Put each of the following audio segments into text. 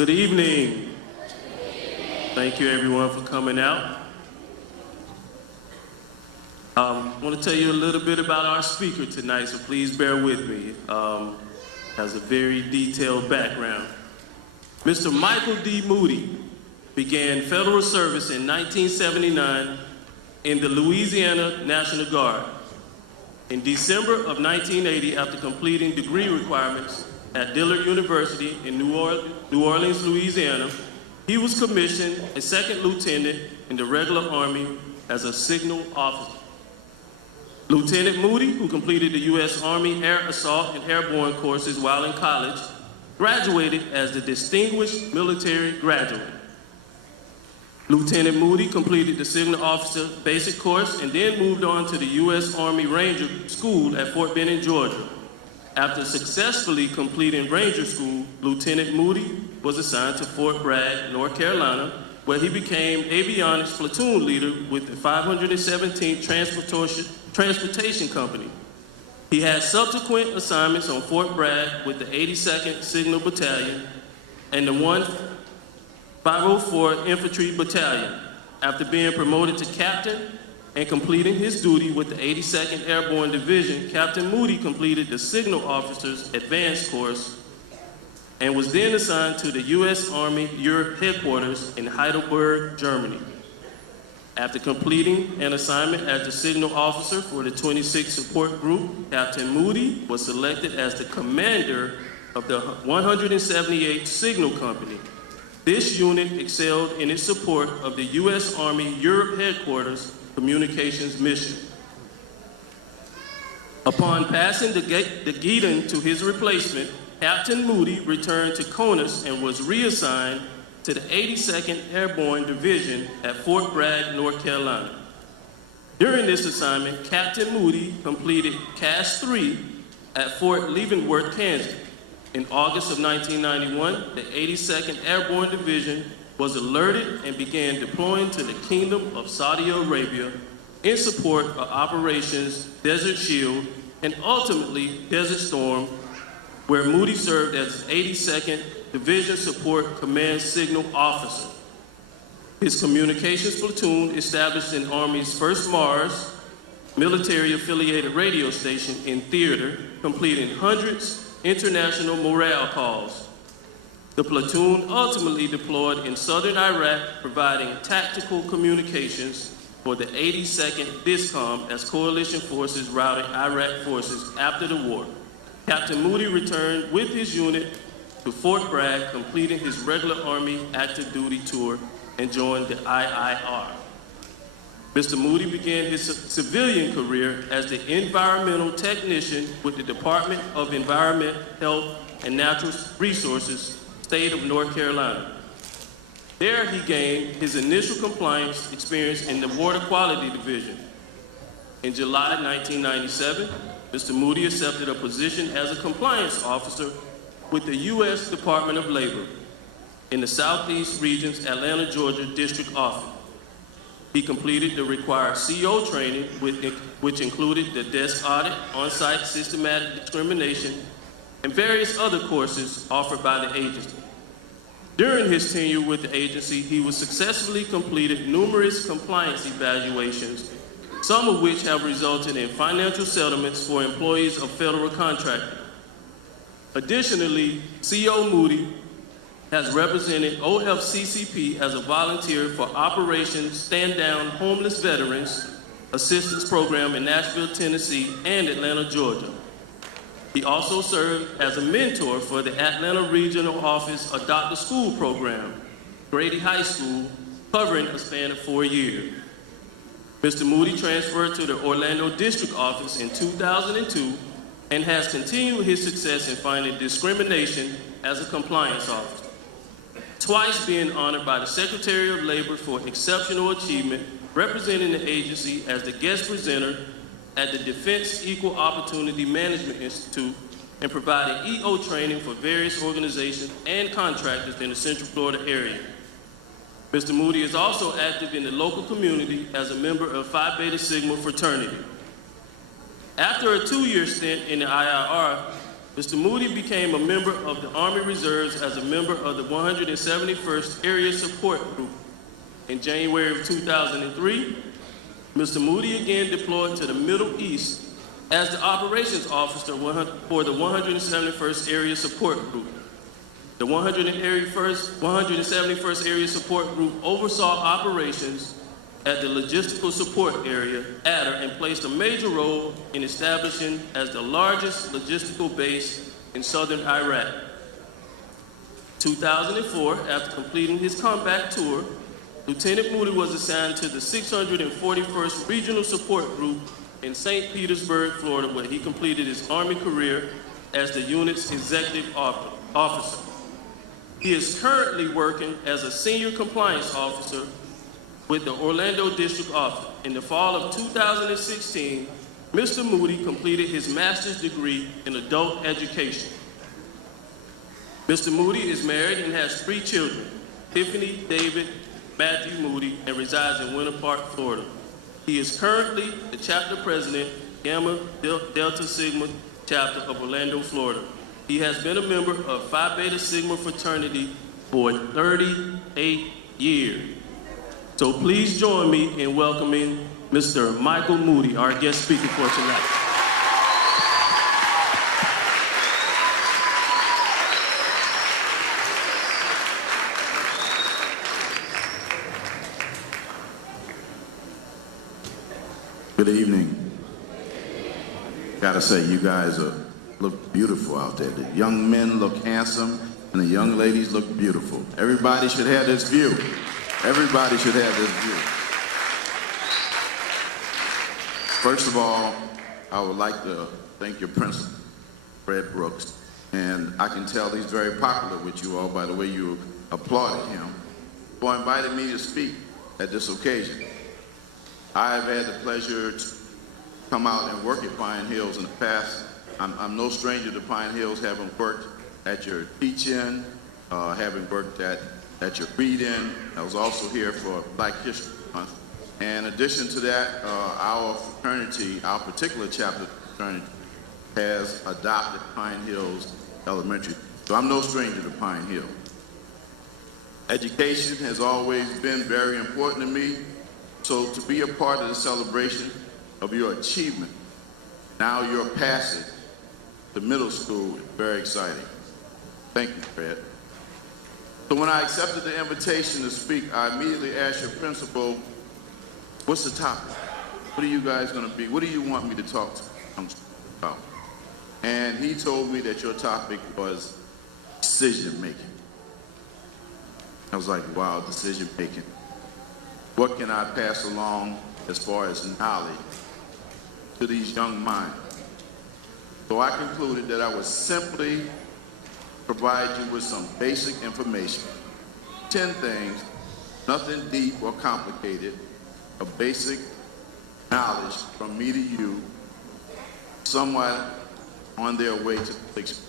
Good evening. Thank you everyone for coming out. I want to tell you a little bit about our speaker tonight, so please bear with me. Has a very detailed background. Mr. Michael D. Moody began federal service in 1979 in the Louisiana National Guard. In December of 1980, after completing degree requirements at Dillard University in New Orleans, Louisiana, he was commissioned a second lieutenant in the regular Army as a signal officer. Lieutenant Moody, who completed the U.S. Army Air Assault and Airborne courses while in college, graduated as the Distinguished Military Graduate. Lieutenant Moody completed the Signal Officer Basic Course and then moved on to the U.S. Army Ranger School at Fort Benning, Georgia. After successfully completing Ranger School, Lieutenant Moody was assigned to Fort Bragg, North Carolina, where he became avionics platoon leader with the 517th Transportation Company. He had subsequent assignments on Fort Bragg with the 82nd Signal Battalion and the 504 Infantry Battalion. After being promoted to captain and completing his duty with the 82nd Airborne Division, Captain Moody completed the Signal Officers Advanced Course and was then assigned to the U.S. Army Europe Headquarters in Heidelberg, Germany. After completing an assignment as the Signal Officer for the 26th Support Group, Captain Moody was selected as the commander of the 178th Signal Company. This unit excelled in its support of the U.S. Army Europe Headquarters communications mission. Upon passing the guidon to his replacement, Captain Moody returned to CONUS and was reassigned to the 82nd Airborne Division at Fort Bragg, North Carolina. During this assignment, Captain Moody completed CAS 3 at Fort Leavenworth, Kansas. In August of 1991, the 82nd Airborne Division was alerted and began deploying to the Kingdom of Saudi Arabia in support of Operations Desert Shield and ultimately Desert Storm, where Moody served as 82nd Division Support Command Signal Officer. His communications platoon established the Army's first Mars military-affiliated radio station in theater, completing hundreds international morale calls. The platoon ultimately deployed in southern Iraq, providing tactical communications for the 82nd DISCOM as coalition forces routed Iraq forces after the war. Captain Moody returned with his unit to Fort Bragg, completing his regular Army active duty tour and joined the IIR. Mr. Moody began his civilian career as the environmental technician with the Department of Environment, Health, and Natural Resources, State of North Carolina. There he gained his initial compliance experience in the Water Quality Division. In July 1997, Mr. Moody accepted a position as a compliance officer with the U.S. Department of Labor in the Southeast Region's Atlanta, Georgia District Office. He completed the required CO training, which included the desk audit, on-site systematic discrimination, and various other courses offered by the agency. During his tenure with the agency, he was successfully completed numerous compliance evaluations, some of which have resulted in financial settlements for employees of federal contractors. Additionally, CO Moody has represented OFCCP as a volunteer for Operation Stand Down Homeless Veterans Assistance Program in Nashville, Tennessee, and Atlanta, Georgia. He also served as a mentor for the Atlanta Regional Office Adopt a School program, Grady High School, covering a span of 4 years. Mr. Moody transferred to the Orlando District Office in 2002 and has continued his success in fighting discrimination as a compliance officer, twice being honored by the Secretary of Labor for exceptional achievement, representing the agency as the guest presenter at the Defense Equal Opportunity Management Institute and providing EO training for various organizations and contractors in the Central Florida area. Mr. Moody is also active in the local community as a member of Phi Beta Sigma fraternity. After a 2-year stint in the IIR, Mr. Moody became a member of the Army Reserves as a member of the 171st Area Support Group. In January of 2003, Mr. Moody again deployed to the Middle East as the operations officer for the 171st Area Support Group. The 171st Area Support Group oversaw operations at the Logistical Support Area, ADDER, and played a major role in establishing as the largest logistical base in southern Iraq. 2004, after completing his combat tour, Lieutenant Moody was assigned to the 641st Regional Support Group in St. Petersburg, Florida, where he completed his Army career as the unit's executive officer. He is currently working as a senior compliance officer with the Orlando District Office. In the fall of 2016, Mr. Moody completed his master's degree in adult education. Mr. Moody is married and has 3 children, Tiffany, David, Matthew Moody, and resides in Winter Park, Florida. He is currently the chapter president, Gamma Delta Sigma chapter of Orlando, Florida. He has been a member of Phi Beta Sigma fraternity for 38 years. So please join me in welcoming Mr. Michael Moody, our guest speaker for tonight. Good evening. Gotta say, you guys look beautiful out there. The young men look handsome, and the young ladies look beautiful. Everybody should have this view. Everybody should have this view. First of all, I would like to thank your principal, Fred Brooks, and I can tell he's very popular with you all by the way you applauded him for inviting me to speak at this occasion. I have had the pleasure to come out and work at Pine Hills in the past. I'm no stranger to Pine Hills, having worked at your teach-in, having worked at your read-in. I was also here for Black History Month. And in addition to that, our fraternity, our particular chapter fraternity, has adopted Pine Hills Elementary. So I'm no stranger to Pine Hill. Education has always been very important to me. So to be a part of the celebration of your achievement, now your passage to middle school, is very exciting. Thank you, Fred. So when I accepted the invitation to speak, I immediately asked your principal, what's the topic? What are you guys gonna be? What do you want me to talk to you about? And he told me that your topic was decision making. I was like, wow, decision making. What can I pass along as far as knowledge to these young minds? So I concluded that I would simply provide you with some basic information. 10 things, nothing deep or complicated, a basic knowledge from me to you, somewhat on their way to the experience.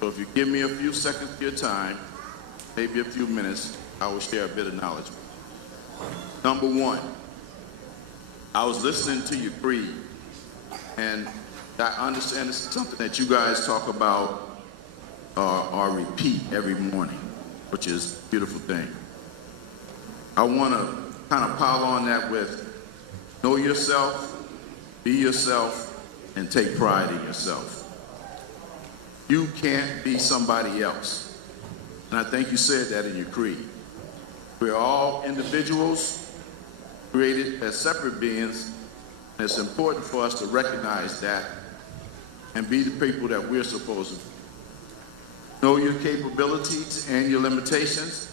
So if you give me a few seconds of your time, maybe a few minutes, I will share a bit of knowledge. Number 1, I was listening to your creed, and I understand this is something that you guys talk about or repeat every morning, which is a beautiful thing. I want to kind of pile on that with know yourself, be yourself, and take pride in yourself. You can't be somebody else. And I think you said that in your creed. We're all individuals created as separate beings, and it's important for us to recognize that and be the people that we're supposed to be. Know your capabilities and your limitations,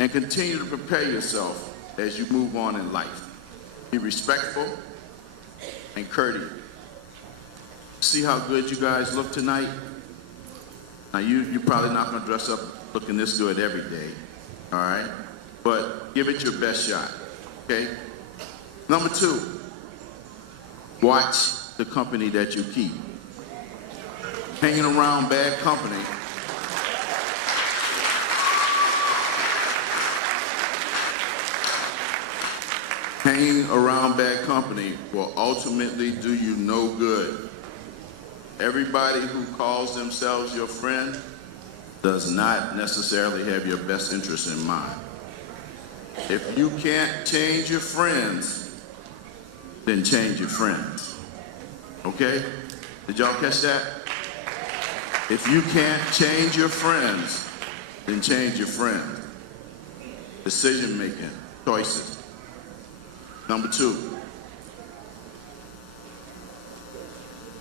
and continue to prepare yourself as you move on in life. Be respectful and courteous. See how good you guys look tonight? Now, you're probably not going to dress up looking this good every day, all right? But give it your best shot, okay? Number 2, watch the company that you keep. Hanging around bad company will ultimately do you no good. Everybody who calls themselves your friend does not necessarily have your best interest in mind. If you can't change your friends, then change your friends. Okay? Did y'all catch that? If you can't change your friends, then change your friends. Decision making, choices. Number 2.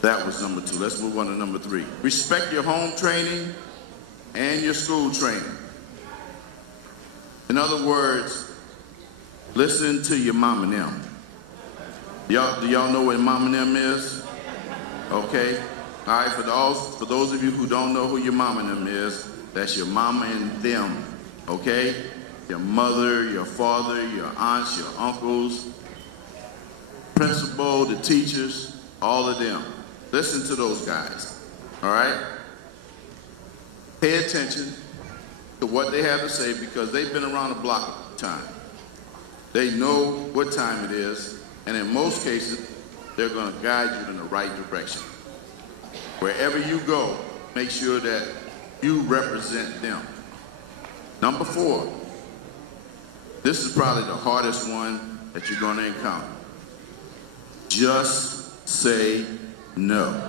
That was number 2. Let's move on to number 3. Respect your home training and your school training. In other words, listen to your mom and them. Do y'all know what mom and them is? Okay. All right, for those of you who don't know who your mom and them is, that's your mama and them, okay? Your mother, your father, your aunts, your uncles, principal, the teachers, all of them. Listen to those guys, all right? Pay attention to what they have to say because they've been around the block a time. They know what time it is, and in most cases, they're going to guide you in the right direction. Wherever you go, make sure that you represent them. Number 4, this is probably the hardest one that you're going to encounter. Just say no.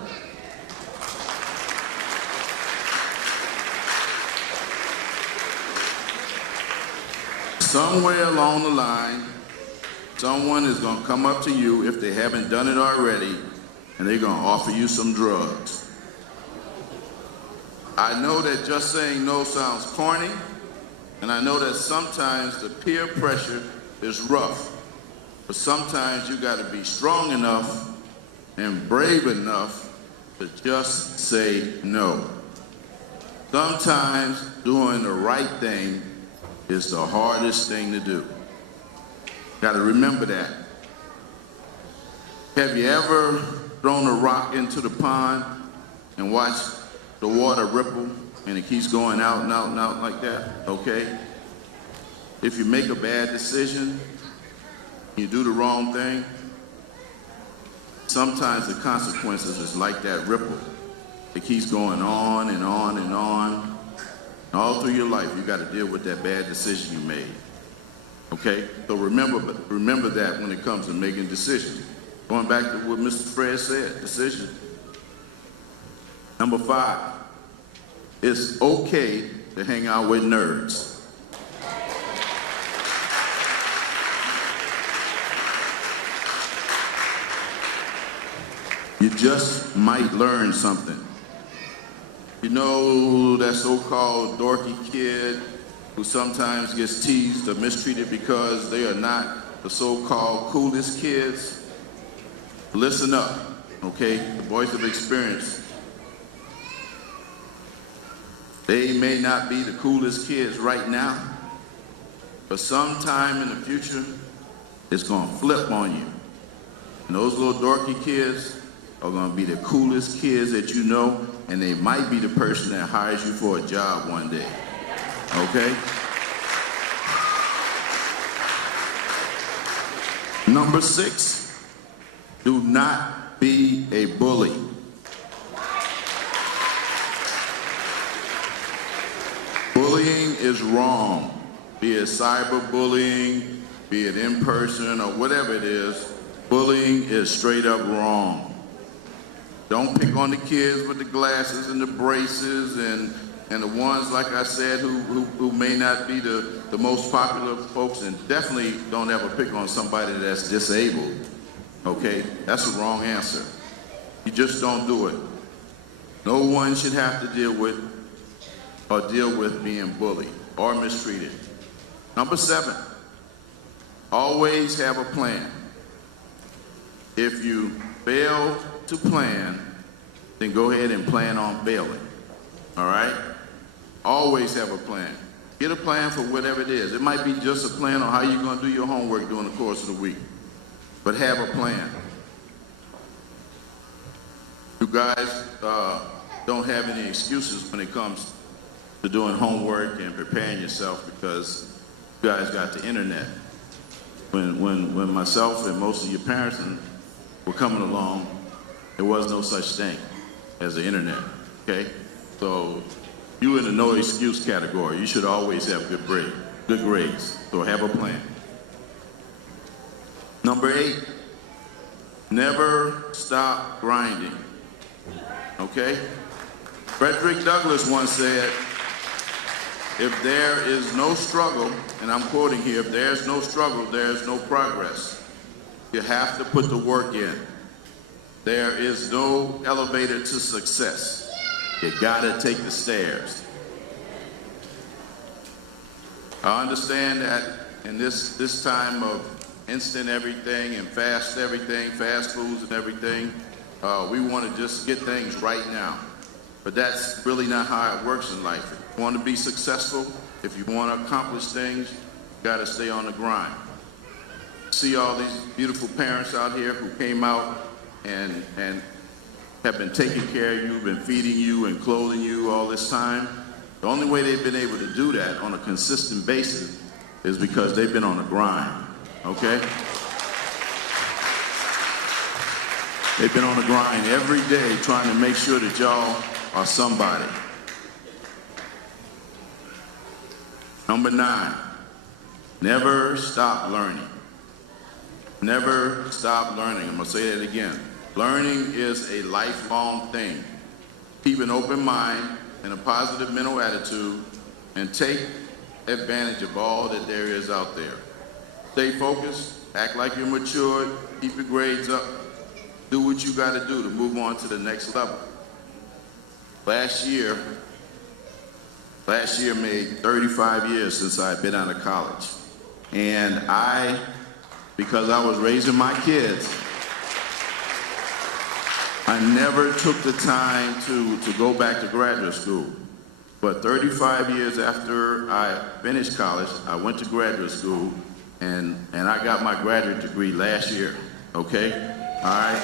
Somewhere along the line, someone is going to come up to you if they haven't done it already, and they're going to offer you some drugs. I know that just saying no sounds corny, and I know that sometimes the peer pressure is rough, but sometimes you got to be strong enough and brave enough to just say no. Sometimes doing the right thing is the hardest thing to do. Got to remember that. Have you ever thrown a rock into the pond and watched the water ripple and it keeps going out and out and out like that? Okay? If you make a bad decision, you do the wrong thing, sometimes the consequences is like that ripple. It keeps going on and on and on. All through your life, you got to deal with that bad decision you made. Okay? So remember that when it comes to making decisions. Going back to what Mr. Fred said, decision. Number 5, it's okay to hang out with nerds. You just might learn something. You know that so-called dorky kid who sometimes gets teased or mistreated because they are not the so-called coolest kids? Listen up, okay? The voice of experience. They may not be the coolest kids right now, but sometime in the future, it's gonna flip on you. And those little dorky kids are gonna be the coolest kids that you know, and they might be the person that hires you for a job one day, okay? Number 6, do not be a bully. Bullying is wrong, be it cyberbullying, be it in person or whatever it is. Bullying is straight up wrong. Don't pick on the kids with the glasses and the braces and the ones, like I said, who may not be the most popular folks, and definitely don't ever pick on somebody that's disabled, okay? That's the wrong answer. You just don't do it. No one should have to deal with being bullied or mistreated. Number 7, always have a plan. If you fail to plan, then go ahead and plan on failing, all right? Always have a plan. Get a plan for whatever it is. It might be just a plan on how you're gonna do your homework during the course of the week, but have a plan. You guys don't have any excuses when it comes to doing homework and preparing yourself because you guys got the internet. When myself and most of your parents were coming along, there was no such thing. as the internet, okay? So you in the no excuse category. You should always have good grades. So have a plan. Number 8, never stop grinding, okay? Frederick Douglass once said, if there is no struggle, and I'm quoting here, if there's no struggle, there's no progress. You have to put the work in. There is no elevator to success. You gotta take the stairs. I understand that in this time of instant everything and fast everything, fast foods and everything, we want to just get things right now. But that's really not how it works in life. If you want to be successful, if you want to accomplish things, you gotta stay on the grind. See all these beautiful parents out here who came out and have been taking care of you, been feeding you and clothing you all this time. The only way they've been able to do that on a consistent basis is because they've been on the grind, okay? They've been on the grind every day trying to make sure that y'all are somebody. Number 9, never stop learning. Never stop learning. I'm gonna say that again. Learning is a lifelong thing. Keep an open mind and a positive mental attitude and take advantage of all that there is out there. Stay focused, act like you're matured, keep your grades up, do what you gotta do to move on to the next level. Last year made 35 years since I'd been out of college. And because I was raising my kids, I never took the time to go back to graduate school. But 35 years after I finished college, I went to graduate school, and I got my graduate degree last year, okay? All right?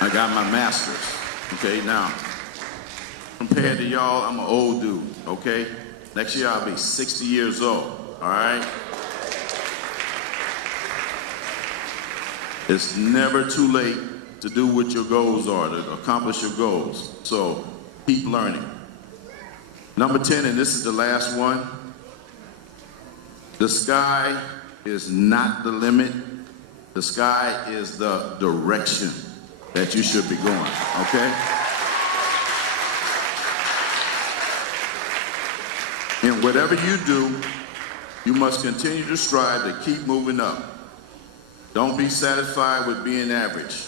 I got my master's, okay? Now, compared to y'all, I'm an old dude, okay? Next year I'll be 60 years old, all right? It's never too late to do what your goals are, to accomplish your goals. So keep learning. Number 10, and this is the last one. The sky is not the limit. The sky is the direction that you should be going, okay? And whatever you do, you must continue to strive to keep moving up. Don't be satisfied with being average.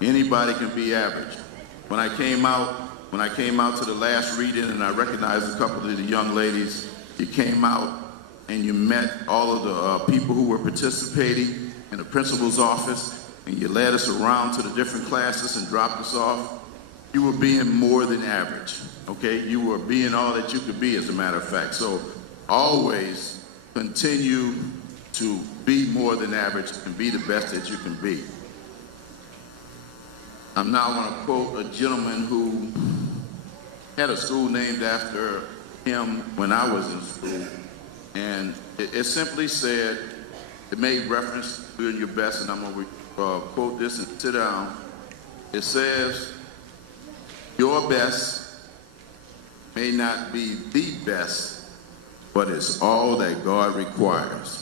Anybody can be average. When I came out to the last reading and I recognized a couple of the young ladies, you came out and you met all of the people who were participating in the principal's office, and you led us around to the different classes and dropped us off. You were being more than average, okay? You were being all that you could be, as a matter of fact. So always continue to be more than average and be the best that you can be. I'm now going to quote a gentleman who had a school named after him when I was in school. And it simply said, it made reference to doing your best, and I'm going to quote this and sit down. It says, your best may not be the best, but it's all that God requires.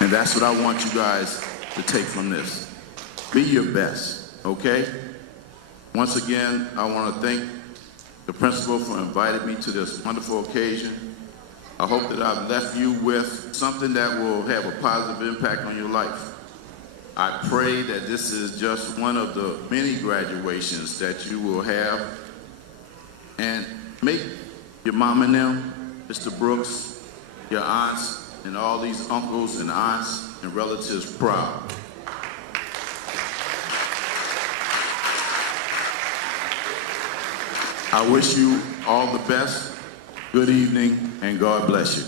And that's what I want you guys to take from this. Be your best, okay? Once again, I want to thank the principal for inviting me to this wonderful occasion. I hope that I've left you with something that will have a positive impact on your life. I pray that this is just one of the many graduations that you will have. And make your mom and them, Mr. Brooks, your aunts, and all these uncles and aunts and relatives proud. I wish you all the best. Good evening, and God bless you.